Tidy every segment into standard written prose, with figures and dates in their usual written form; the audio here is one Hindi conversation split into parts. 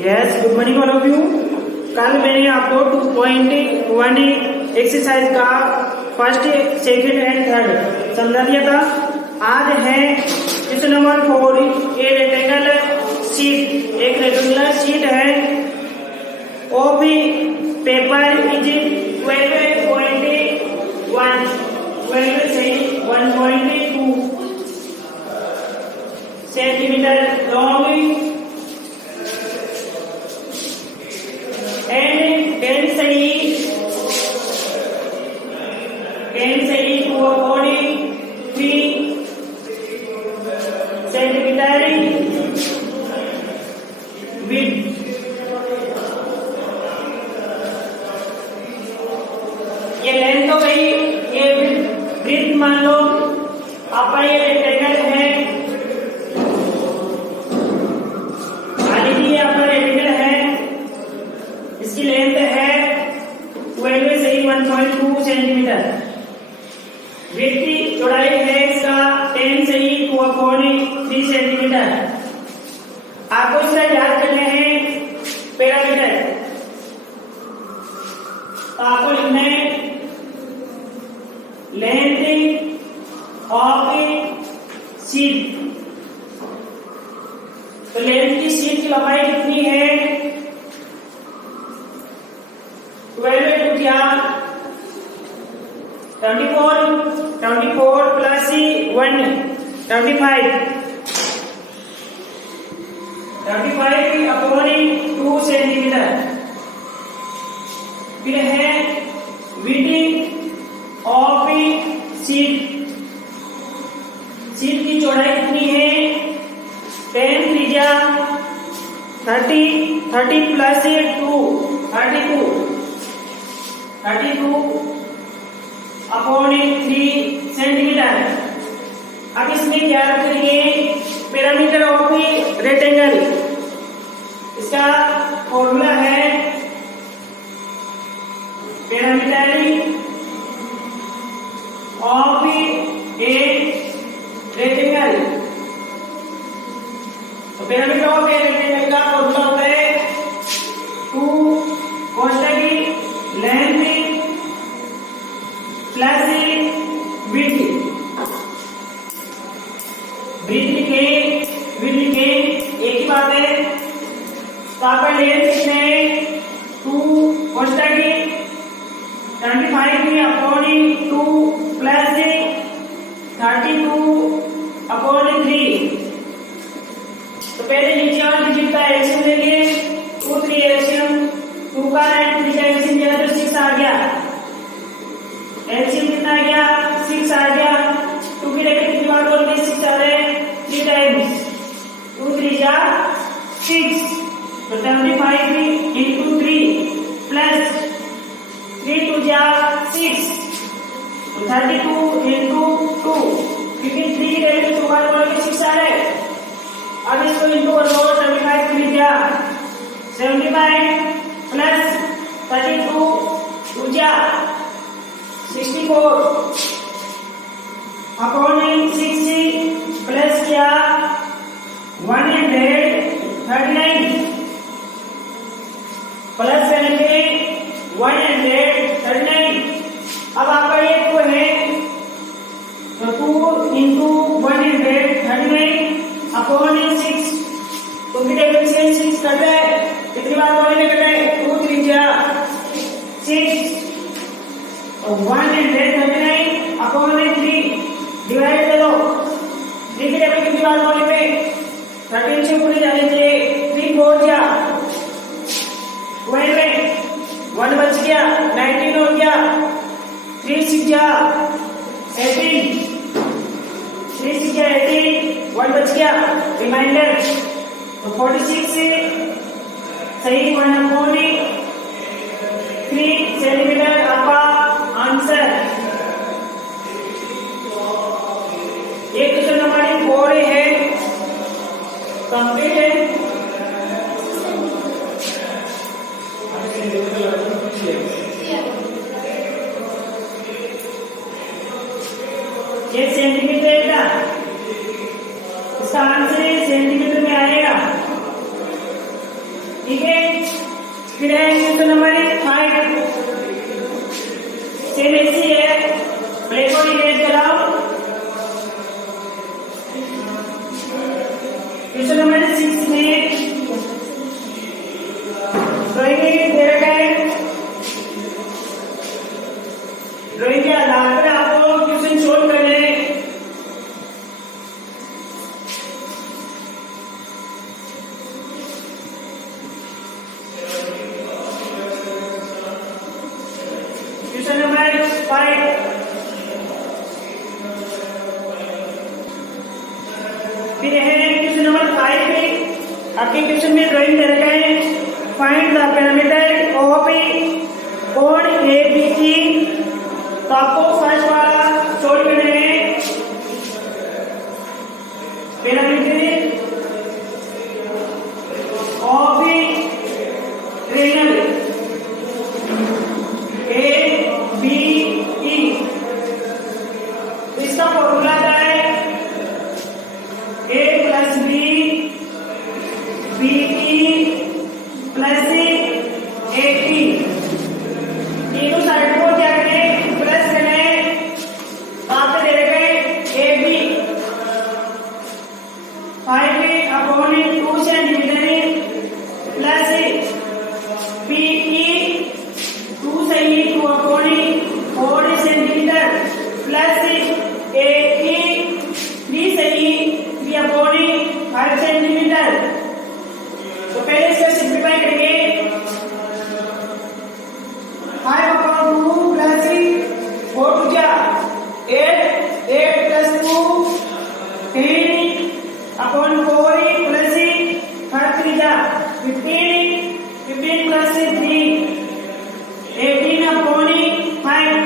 Yes, good morning all of you. कल मैंने आपको 2.1 एक्सरसाइज का फर्स्ट, सेकंड एंड थर्ड समझा दिया था। आज है question number 4। A rectangle sheet, एक रेक्टेंगुलर शीट है। ऑफ पेपर इज 12 से 1.2 centimetre long and density to a body 3 centimeter width। ये लेंथ हो गई, ये ब्रीथ मान लो आपका ये रेक्टेंगल है, ये आपका रेक्टेंगल है, इसकी लेंथ है 12 से 1.2 सेंटीमीटर। विड्थ की चौड़ाई है इसका 10 से 2/3 सेंटीमीटर। आपको इसका याद करने हैं पैरामीटर, तो आपको लिखना है लेंथ ऑफ शीट। तो लेंथ की शीट की लंबाई कितनी है? 12 into 24 plus 1 25 upon 2 सेंटीमीटर। फिर है विड्थ ऑफ शीट, शीट की चौड़ाई कितनी है? 10 त्रिज्या 30 प्लस 2 32 अपॉन 3 सेंटीमीटर। अब इसमें क्या रखेंगे? Parameter of rectangle. इसका फॉर्मूला है पैरामीटर ऑफ ए रेक्टेंगल। तो पैरामीटर ऑफ ए रेक्टेंगल का फॉर्मूला होता है 2 कोष्टक लेंथ प्लस विड्थ। विड्थ के एक ही बात है, तो आपका लेंथ कितने? 2 कोष्टक 25 अपॉन 2 प्लस 32 अपॉन 3। तो पहले नीचे वाले डिजिट का एलसीएम लेंगे, 2 3 एलसीएम, 2 का एंड 3 का एलसीएम दिया तो 6 आ गया। एलसीएम कितना आ गया? 6 आ गया। 2 की जगह कितनी बार बोलते हैं? 6 आ रहे 3 टाइम्स, 2 3 जा 6, तो 75 into 3 प्लस 3 2 जा 6, तो 32 into 2, क्योंकि 3 की जगह 2 बार बोलोगे 6 आ रहे। अब इसको इंटू कर दो, 75 3 जा 75 प्लस 32 2 जा 64 अपॉन 60 प्लस क्या 139 प्लस 139। अब आपका ये 2 है, तो 2 into 139 अपॉन 6, तो कितने से 6 करता है? कितनी बार बोलेंगे? करता है 2 3 जा 6, 139 अपॉन 3 डिवाइड करो। 3 की जगह कितनी बार बोलेंगे? 13 से पूरे जाने के 3 4 जा 12, 1 बच गया, 19 हो गया, 3 6 जा 18, 3 6 जा 18, 1 बच गया, रिमाइंडर, तो 46 से सही 1/3 सेंटीमीटर आपका आंसर। ये क्वेश्चन नंबर 4 है, कंप्लीट है। ये सेंटीमीटर का इसका आंसर सेंटीमीटर में आएगा। क्वेश्चन नंबर 6 में ड्राइंग दे रखा है। ड्राइंग के आधार पर आपको क्वेश्चन सोल्व करने हैं। क्वेश्चन नंबर 5 फिर है क्वेश्चन नंबर 5 में आपके क्वेश्चन में ड्राइंग दे रखा है। फाइंड द पैरामीटर ऑफ कोण एबीसी। तो आपको फर्स्ट वाला सोल्व करना है। Parameter of triangle ABE. इसका फॉर्मूला क्या है? A plus B BE plus AT. तीनों साइड को क्या करें? प्लस करें। आप दे रखे A B 5/2 centimetre plus PE 2/4 centimetre plus AE 3/5 centimetre. तो पहले इसे सिंप्लीफाई करेंगे। 5/2 प्लस 4 टू क्या 8 8 प्लस 2 10/4 प्लस 3 जा 15 15 प्लस 3 18/5।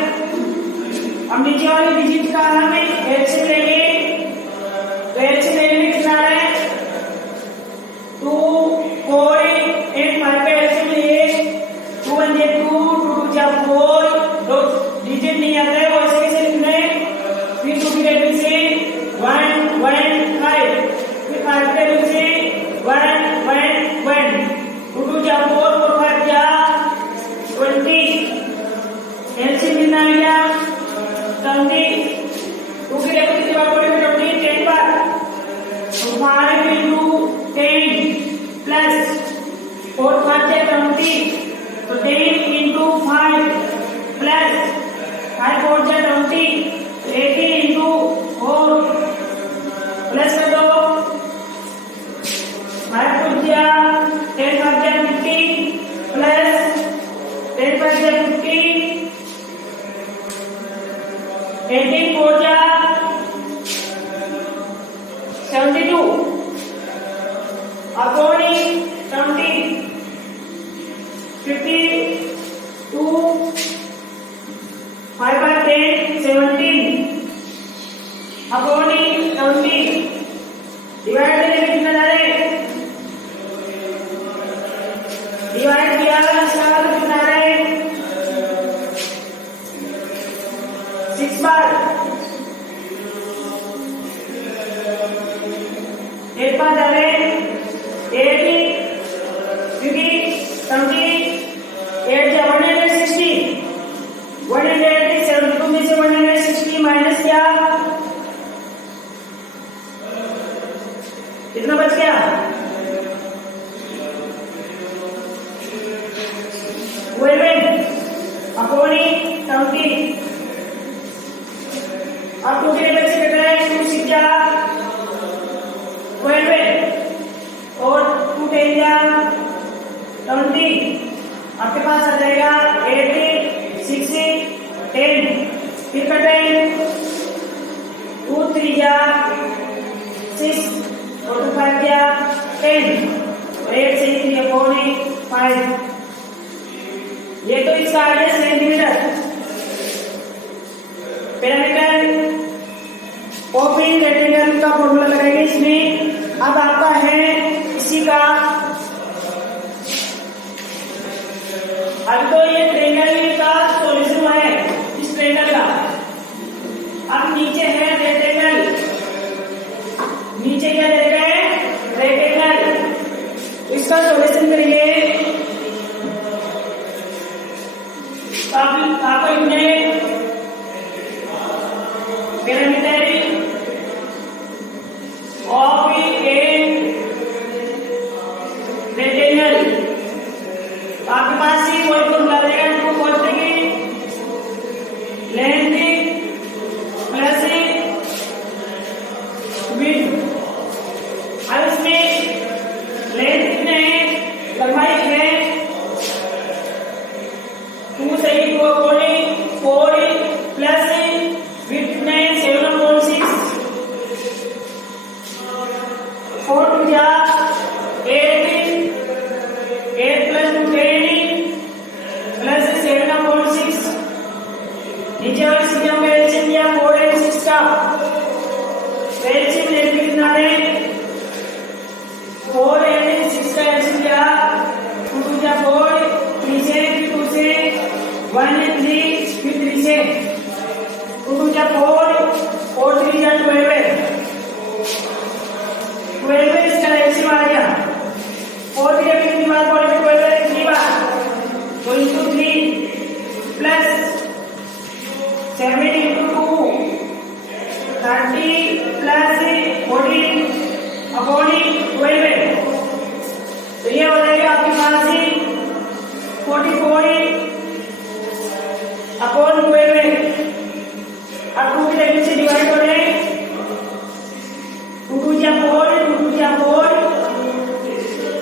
अब नीचे वाली डिजिट का हम एलसीएम लेंगे। तो एलसीएम लेने में कितना आ रहा है? 2 4 8 5 पे एलसीएम लिए 2 1 2 2 2 4 दो डिजिट नहीं आता है वो ऐसे कैसे लिखना है? 3 2 की वैल्यू से 1 1 5 फिर 5 की वैल्यू से 1 1 1 2 2 4 4 5 20 एलसीएम कितना आ गया? 20 2 की वैल्यू कितनी बार पढ़ेंगे? 20 10 बार। तो 5 into 10 प्लस 4 5 से 20 तो 10 into 5 प्लस 5 4 से 20 80 into 4 प्लस कर दो 5 4 जा 10 5 जा 50 प्लस 10 5 जा 50 18 4 जा 72 upon 70 52 5 by 10 17 upon 70 डिवाइड करके कितना जा रहे हैं? डिवाइड किया इसका कितना आ रहा है? 6 बार 8 बार जा रहे हैं 80 क्योंकि 78 जा 160 172 में से 160 माइनस क्या कितना बच गया? 12 अपॉन 70। अब 2 के बच्चे कट रहा है 2 6 जा 12 और 2 10 जा 20। आपके पास आ जाएगा 8 6 10 फिर कटें 2 3 जा 6 और 2 5 जा 10 और 8 से 3/5। ये तो इसका आ गया सेंटीमीटर। पैरामीटर ऑफ रेक्टेंगल का फॉर्मूला लगाएंगे इसमें। अब आपका है इसी का अब तो ये ट्रायंगल का सॉल्यूशन है इस ट्रायंगल का। अब नीचे है रेक्टेंगल, नीचे क्या दे रखा है? रेक्टेंगल। इसका सॉल्यूशन करेंगे। आपको इन्हें पैरामीटर ऑफ ए विड्थ। अब इसमें लेंथ कितने हैं, लंबाई है 2 सही 4 प्लस विड्थ में 7.6 4 टू जा 8 प्लस 2 10 प्लस 7.6 नीचे वाली संख्या में एलसीएम लिया 4 और 6 का एलसीएम लेके कितना है 4 और 6 का एलसीएम लिया 2 टू जा 4 3 से 2 से 1 3 फिर 3 से 2 टू जा 4 और 3 जा 12 इसका एलसीएम आ गया 4 की जगह कितनी बार बोले 12 है 3 बार तो into 3 plus 7 into 2 30 plus 14 upon 12 तो ये हो जाएगा आपके पास 44 upon 12 अब 2 की जगह से डिवाइड हो रहे 2 2 जा 4 2 जा 4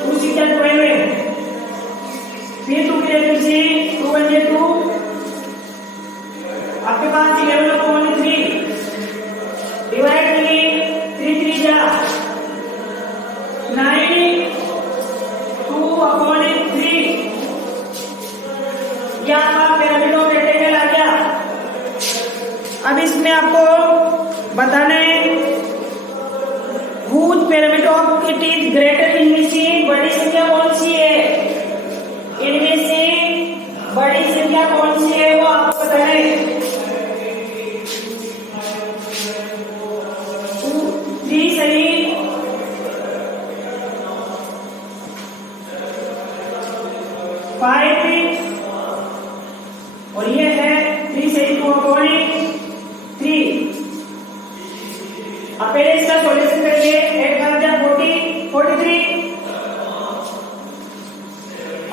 2 6 जा 12 फिर 2 की जगह से 2 1 जा 2 आपके पास 11/3 डिवाइड करिए 3 3 जा 9 2/3 यह आपका पिरामिड ऑफ रेक्टेंगल आ गया। अब इसमें आपको बताना है whose pyramid of it is greater इनमें से बड़ी संख्या कौन सी है, इनमें से बड़ी संख्या कौन सी है वो आपको बताना है। 3 सही 5 और ये है 3 सही 2/3। अब पहले इसका सॉल्यूशन करिए 8 5 जा 40 43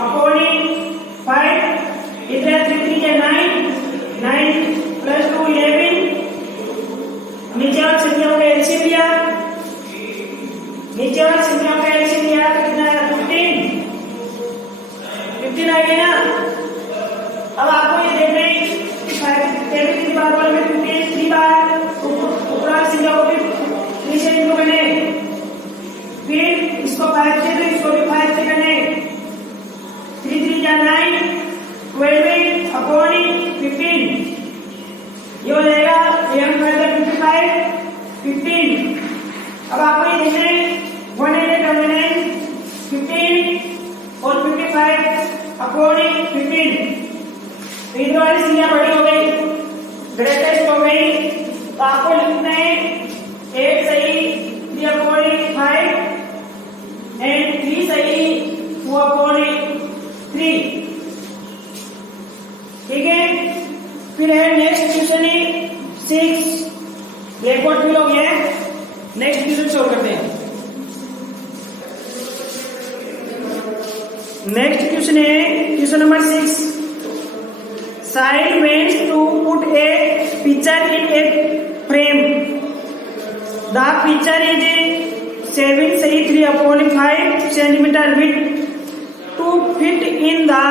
अपॉन 5 इधर 3 3 जा 9 प्लस 2 11 नीचे वाली संख्याओं का एलसीएम लिया नीचे वाली संख्याओं का एलसीएम लिया तो कितना है 15 आ गया ना। अब आपको ये देखना है कि 3 बार बोले में 15 3 बार ऊपर वाली संख्या को भी 3 से इंटू करने फिर इसको 5 से तो इसको भी 5 से करने 3 3 जा 9 12 अपॉन 15 ये हो जाएगा 11 15। अब आपको ये देखना है 129 15 और 55 अपॉन 15 इधर वाली संख्या बड़ी हो गई ग्रेटेस्ट हो गई तो आपको लिखना है 8 सही 3/5 एंड 3 सही 2/3 ठीक है। फिर है नेक्स्ट क्वेश्चन है 6 ब्लैक बोर्ड फिल हो गया है। नेक्स्ट क्वेश्चन सॉल्व करते हैं। नेक्स्ट क्वेश्चन है question number 6 Child wants to put a picture in a frame. The picture is 7 say 3/5 centimeter width. To fit in the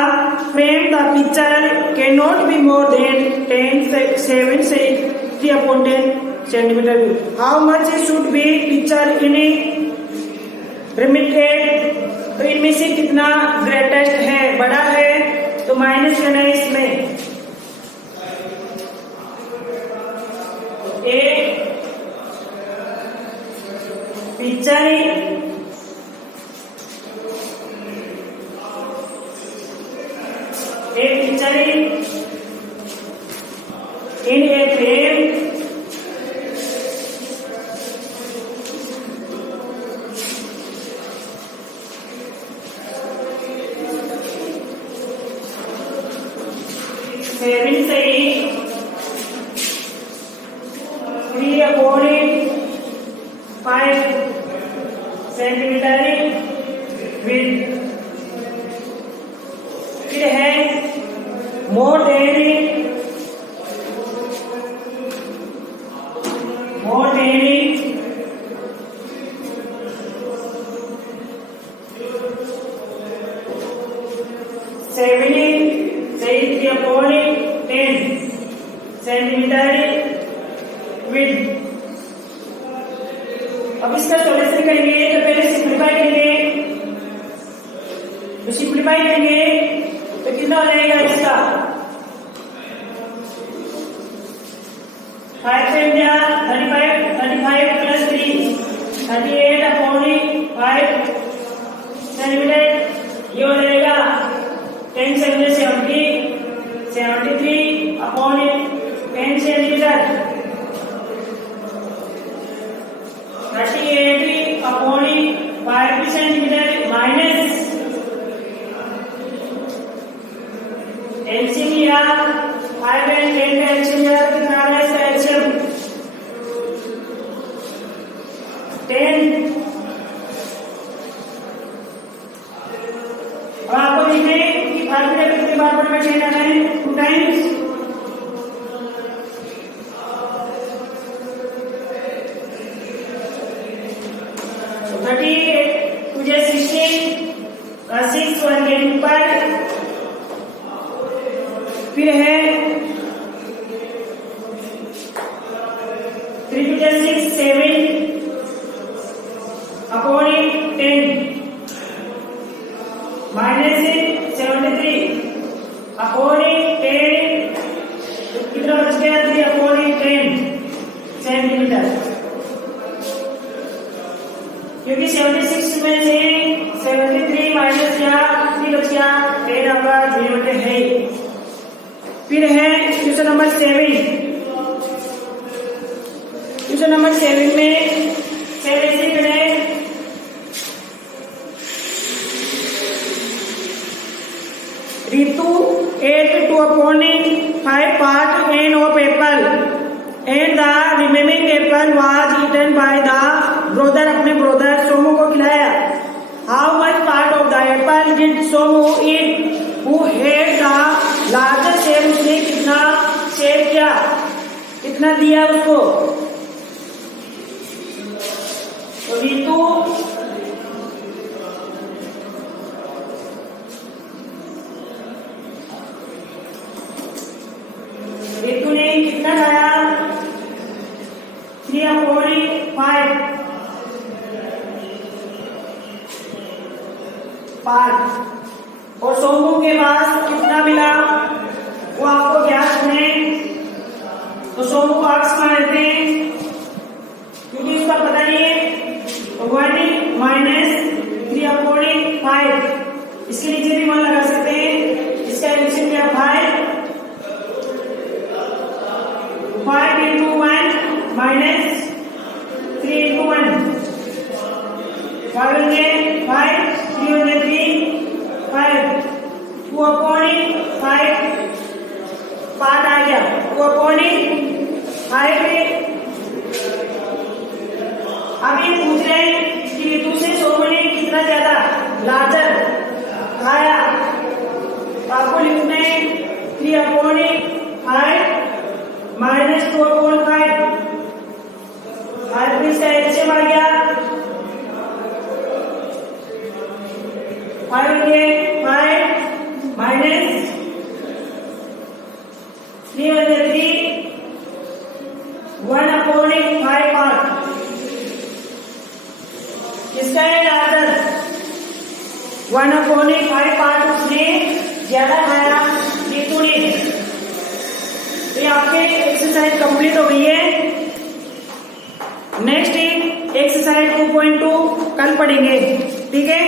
frame, the picture cannot be more than 7 say 3/10 centimeter width. How much should be picture in permitted? तो इनमें से कितना ग्रेटेस्ट है, बड़ा है तो माइनस करना है इसमें। एक picture in a frame seven से 3/5 सेंटीमीटर विड्थ। फिर है मोर देन सेंटीमीटर विड्थ। अब इसका सॉल्यूशन करेंगे तो पहले सिंप्लीफाई करेंगे, तो सिंप्लीफाई करेंगे तो कितना हो जाएगा इसका 5 से 35 प्लस 3 38 अपॉन 5 सेंटीमीटर, ये हो जाएगा 10 से 73 upon 10 centimetre, 38 upon 5 centimetre minus LCM लिया 5 एंड 10 का एलसीएम लिया, कितना आ रहा है इसका एलसीएम 10। अब आपको देखना है कि 5 में कितनी बार बढ़ के जाना है 2 टाइम्स, तो 38 तुझे 16 6 1 के ऊपर, फिर है 3 6 7 अपॉन 10 माइनस 73 अपॉन 10, कितना बच गया 3 अपॉन 10 सेंटीमीटर, क्योंकि 76 में से 73 माइनस किया 3 बच गया 10 आपका 0 है। फिर है क्वेश्चन नंबर 7, क्वेश्चन नंबर 7 में 7 से करें Ritu ate 2/5 part end of apple and the remaining apple was eaten by the brother, अपने brother सोमू को खिलाया। How much part of the apple did Somu eat? Who had the larger share? उसने कितना शेयर किया, कितना दिया उसको? तो रितु ने कितना खाया 3/5 पार्ट, और सोमू के पास कितना मिला वो आपको ज्ञात है। तो सोमू को एक्स मान लेते हैं क्योंकि इसका पता नहीं है, तो 1 माइनस 3/5, इसके नीचे भी 1 लगा सकते हैं, इसका एडिशन क्या 5 into 1 minus 3 into 1, 5 होंगे 5, 3 होंगे 3, 5, 2/5 पार्ट आ गया 2/5। अब ये पूछ रहे हैं कि ऋतु से सोमू ने कितना ज्यादा लार्जर खाया, तो आपको लिखना है 3/5 माइनस 2/5, 5 में से एलसीएम आ गया 5 माइनस 3 1/5 पार्ट, किसका है लार्जर 1/5 पार्ट उसने ज्यादा खाया ऋतु ने। तो आपके एक्सरसाइज कंप्लीट हो गई है। नेक्स्ट एक्सरसाइज 2.2 कल पढ़ेंगे, ठीक है।